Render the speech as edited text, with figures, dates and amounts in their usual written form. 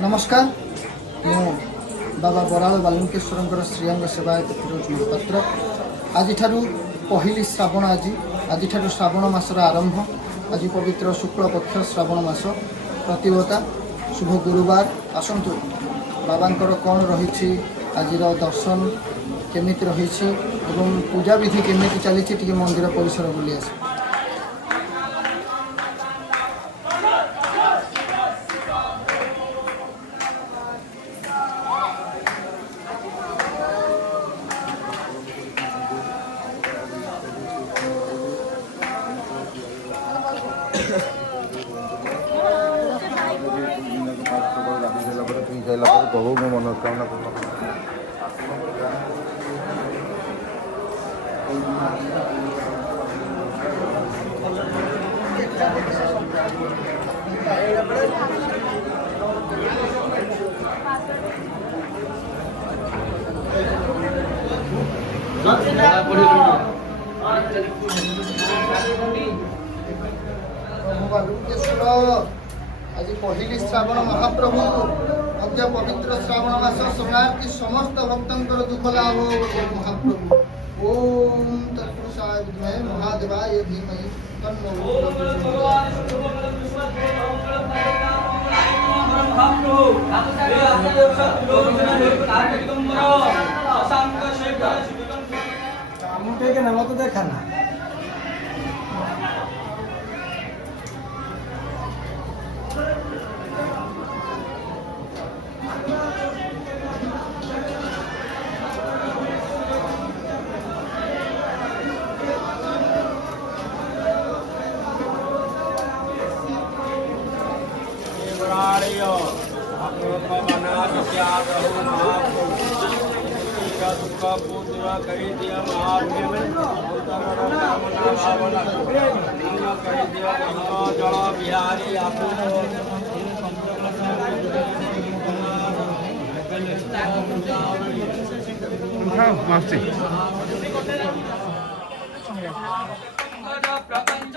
नमस्कार मु बाबा बराल बालुकेश्वर श्रीअंग सेवायत फिरोज महापात्र आज पहली श्रावण आज श्रावण मासर आरंभ आज पवित्र शुक्ल पक्ष श्रावण मास प्रतिवता शुभ गुरुवार आसतु बाबांकर कौन रही आज दर्शन केमिति रही एवं पूजा विधि केमिति चली मंदिर परिसर बुली आस बहु में मनोकामना आज पहली श्रावण महाप्रभु मध्य पवित्र श्रावण मास शरणार्थी समस्त भक्तंकर दुख लाभ महाप्रभु ओम तत्पुरुषाय विद्महे महादेवाय धीमहि तन्नो मुझे के नाम तो देखा ना प्रपंच